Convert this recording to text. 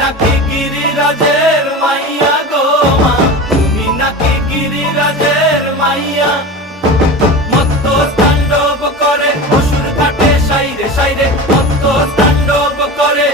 নাকি গিরিরাজের মাইয়া গো মা, তুমি নাকি গিরিরাজের মাইয়া। মত্ত তাণ্ডব করে অসুর ঘাটে সাইরে সাইরে, মত্ত তাণ্ডব করে